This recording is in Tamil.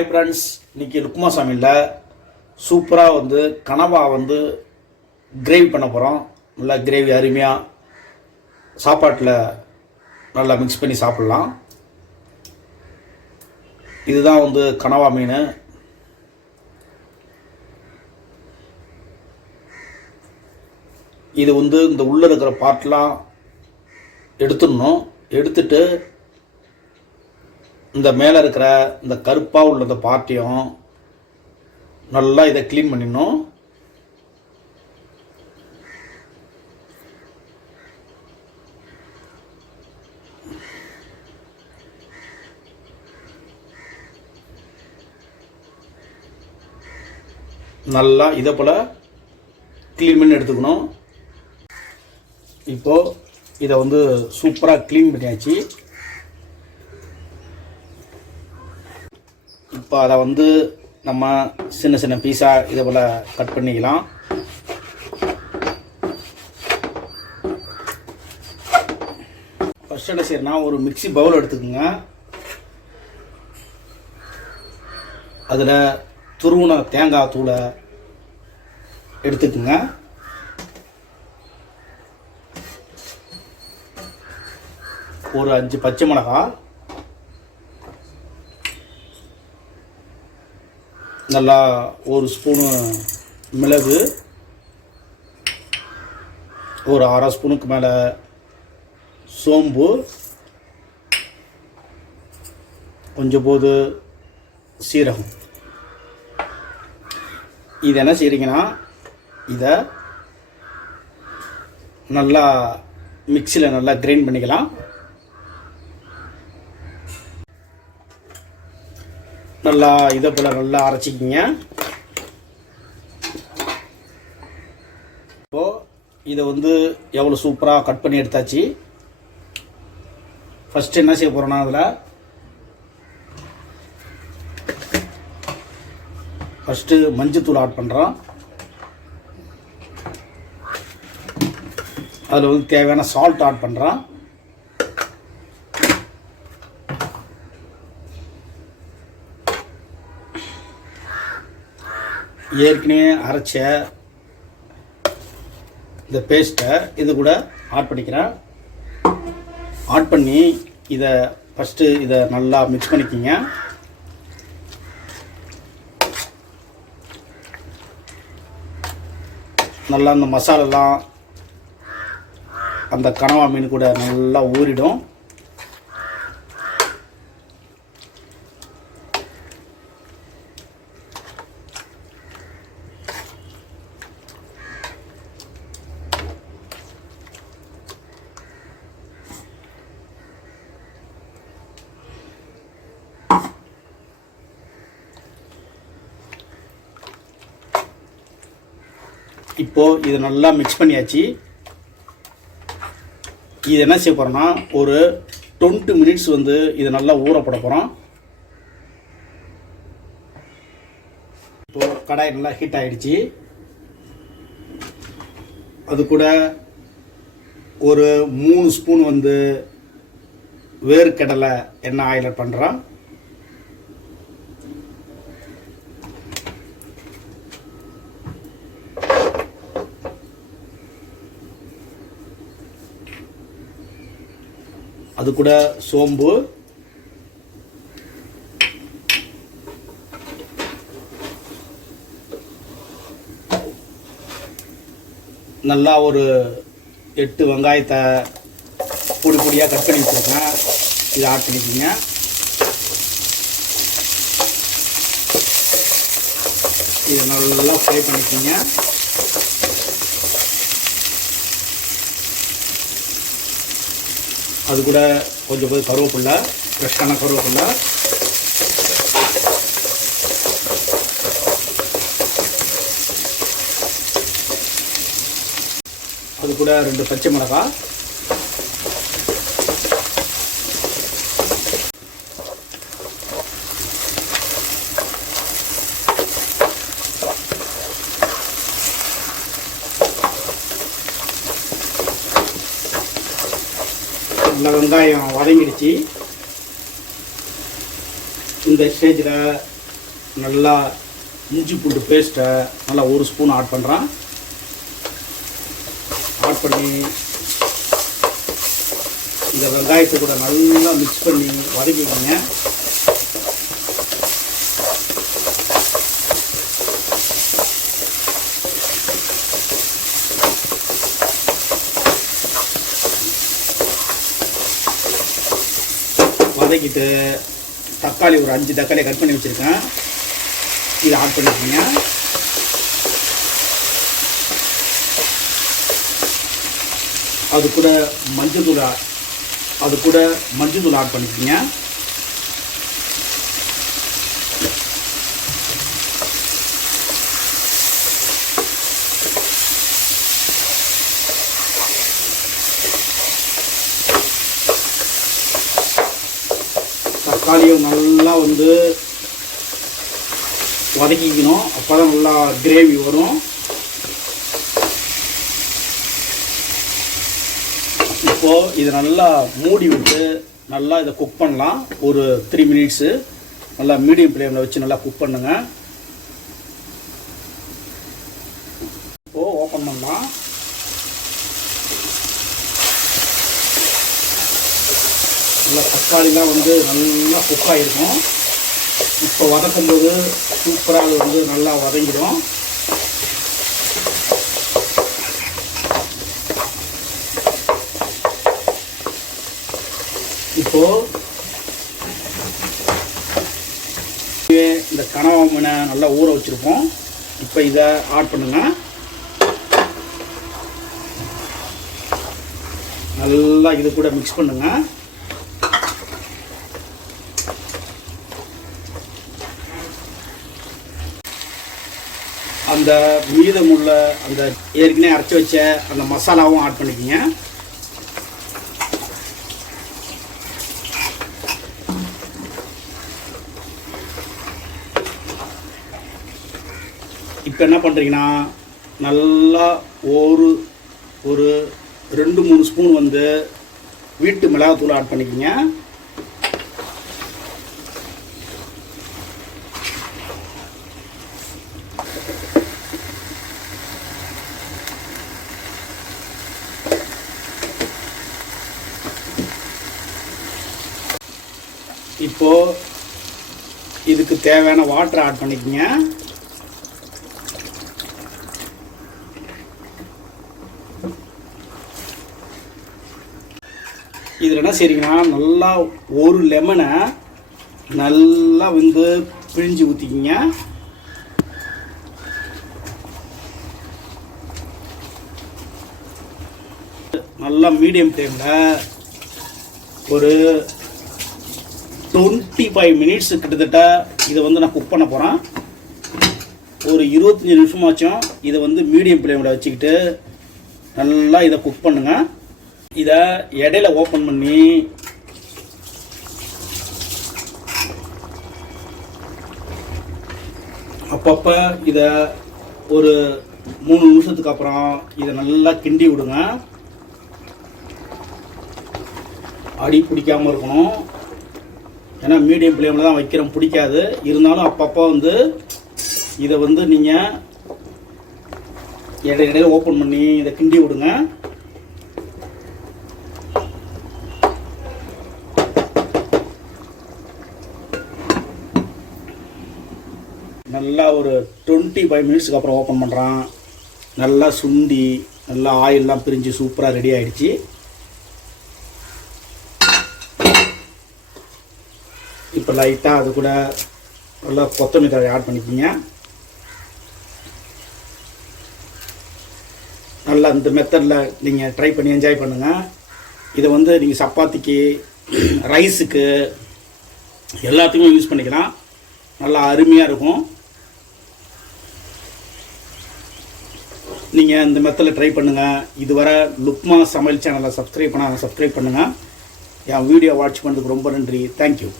Hi friends, இன்னைக்கு லுக்மா சமையல்ல சூப்பரா கனவா கிரேவி பண்ண போறோம். நல்ல கிரேவி அருமையா சாப்பாட்டுல நல்லா மிக்ஸ் பண்ணி சாப்பிடலாம். இதுதான் கனவா மீன். இது இந்த உள்ள இருக்கிற பார்ட்லாம் எடுத்துடணும். எடுத்துட்டு இந்த மேலே இருக்கிற இந்த கருப்பாக உள்ள இந்த பார்ட்டியும் நல்லா இதை க்ளீன் பண்ணிடணும். நல்லா இதை போல் க்ளீன் பண்ணி எடுத்துக்கணும். இப்போது இதை சூப்பராக க்ளீன் பண்ணியாச்சு. இப்போ அதை நம்ம சின்ன சின்ன பீஸாக இதை போல் கட் பண்ணிக்கலாம். ஃபஸ்ட் என்ன செய்யணும்னா ஒரு மிக்ஸி பவுல் எடுத்துக்கோங்க. அதில் துருவின தேங்காய் தூளை எடுத்துக்கோங்க. ஒரு 5 பச்சை மிளகாய், நல்லா ஒரு ஸ்பூனு மிளகு, ஒரு 1/2 ஸ்பூனுக்கு மேலே சோம்பு, கொஞ்சம் போது சீரகம். இது என்ன செய்கிறீங்கன்னா இதை நல்லா மிக்சியில் நல்லா கிரைண்ட் பண்ணிக்கலாம். நல்லா இதை போல் நல்லா அரைச்சிக்கிங்க. இப்போது இதை எவ்வளோ சூப்பராக கட் பண்ணி எடுத்தாச்சு. ஃபஸ்ட்டு என்ன செய்ய போகிறோன்னா அதில் ஃபஸ்ட்டு மஞ்சத்தூள் ஆட் பண்ணுறோம். அதில் தேவையான சால்ட் ஆட் பண்ணுறோம். ஏற்கனவே அரைச்ச இந்த பேஸ்ட்டை இது கூட ஆட் பண்ணிக்கிறேன். ஆட் பண்ணி இதை ஃபஸ்ட்டு இதை நல்லா மிக்ஸ் பண்ணிக்கிங்க. நல்லா அந்த மசாலெல்லாம் அந்த கனவா மீன் கூட நல்லா ஊறிடும். இப்போது இது நல்லா மிக்ஸ் பண்ணியாச்சு. இது என்ன செய்ய போகிறோன்னா ஒரு 20 மினிட்ஸ் இது நல்லா ஊறப்பட போகிறோம். இப்போது கடாய் நல்லா ஹீட் ஆகிடுச்சு. அது கூட ஒரு 3 ஸ்பூன் வேர்க்கடலை எண்ணெய் ஆயில் பண்ணுறோம். அது கூட சோம்பு, நல்லா ஒரு 8 வெங்காயத்தை பொடி பொடியாக கட் பண்ணி வச்சுருக்கேன். இதை ஆட் பண்ணிக்கிங்க. இதை நல்லா ஃப்ரை பண்ணிக்கிங்க. அது கூட கொஞ்சம் போய் கருவேப்பில்லை, ஃப்ரெஷ்ஷான கருவேப்பில்லை, அது கூட 2 பச்சை மிளகாய், நல்லா வெங்காயம் வதங்கிடுச்சு. இந்த ஸ்டேஜில் நல்லா இஞ்சி பூண்டு பேஸ்ட்டை நல்லா 1 ஸ்பூன் ஆட் பண்ணுறேன். ஆட் பண்ணி இந்த வெங்காயத்தை கூட நல்லா மிக்ஸ் பண்ணி வதக்கிக்கோங்க. வதக்கிட்டு தக்காளி ஒரு 5 தக்காளியை கட் பண்ணி வச்சுருக்கேன், இதை ஆட் பண்ணிக்கோங்க. அது கூட மஞ்சள் தூள் ஆட் பண்ணிக்கோங்க. தக்காளியும் நல்லா வதக்கிக்கணும், அப்போ தான் நல்லா கிரேவி வரும். இப்போது இதை நல்லா மூடி விட்டு நல்லா இதை குக் பண்ணலாம். ஒரு 3 மினிட்ஸு நல்லா மீடியம் ஃப்ளேமில் வச்சு நல்லா குக் பண்ணுங்க. இப்போது ஓப்பன் பண்ணலாம். நல்லா தக்காளிலாம் நல்லா குக் ஆகிருக்கும். இப்போ வதக்கும்போது சூப்பராக அது நல்லா வதங்கிடும். இப்போது இந்த கனவா மீனை நல்லா ஊற வச்சுருப்போம். இப்போ இதை ஆட் பண்ணுங்க. நல்லா இது கூட மிக்ஸ் பண்ணுங்க. அந்த மீதமுள்ள அந்த ஏற்கனவே அரைச்சி வச்ச அந்த மசாலாவும் ஆட் பண்ணிக்கோங்க. இப்போ என்ன பண்ணுறீங்கன்னா நல்லா ஒரு 2-3 ஸ்பூன் வீட்டு மிளகாத்தூள் ஆட் பண்ணிக்கோங்க. இப்போது இதுக்கு தேவையான வாட்டர் ஆட் பண்ணிக்கோங்க. இதில் என்ன செய்றீங்கன்னா நல்லா ஒரு லெமனை நல்லா பிழிஞ்சு ஊற்றிக்கிங்க. நல்லா மீடியம் ஃப்ளேமில் ஒரு 25 மினிட்ஸ் கிட்டத்தட்ட இதை நான் குக் பண்ண போகிறேன். ஒரு 25 நிமிஷமாச்சும் இதை மீடியம் ஃப்ளேமில் வச்சுக்கிட்டு நல்லா இதை குக் பண்ணுங்கள். இதை இடையில ஓப்பன் பண்ணி அப்பப்போ இதை ஒரு 3 நிமிஷத்துக்கு அப்புறம் இதை நல்லா கிண்டி விடுங்க. அடி பிடிக்காமல் இருக்கணும். ஏன்னா மீடியம் ஃப்ளேமில் தான் வைக்கிறோம், பிடிக்காது. இருந்தாலும் அப்பப்போ இதை நீங்கள் இடையில ஓப்பன் பண்ணி இதை கிண்டி விடுங்க. நல்லா ஒரு 25 மினிட்ஸுக்கு அப்புறம் ஓப்பன் பண்ணுறான். நல்லா சுண்டி நல்லா ஆயிலெலாம் பிரிஞ்சு சூப்பராக ரெடி ஆகிடுச்சு. இப்போ லைட்டாக அது கூட நல்லா கொத்தமல்லி தழை ஆட் பண்ணிக்கிங்க. நல்லா இந்த மெத்தடில் நீங்கள் ட்ரை பண்ணி என்ஜாய் பண்ணுங்கள். இதை நீங்கள் சப்பாத்திக்கு, ரைஸுக்கு எல்லாத்துக்குமே யூஸ் பண்ணிக்கலாம். நல்லா அருமையாக இருக்கும். நீங்கள் இந்த மெத்தடில் ட்ரை பண்ணுங்கள். இதுவரை லுக்மா சமையல் சேனலை சப்ஸ்கிரைப் பண்ணால் சப்ஸ்கிரைப் பண்ணுங்கள். என் வீடியோ வாட்ச் பண்ணுறதுக்கு ரொம்ப நன்றி. தேங்க்யூ.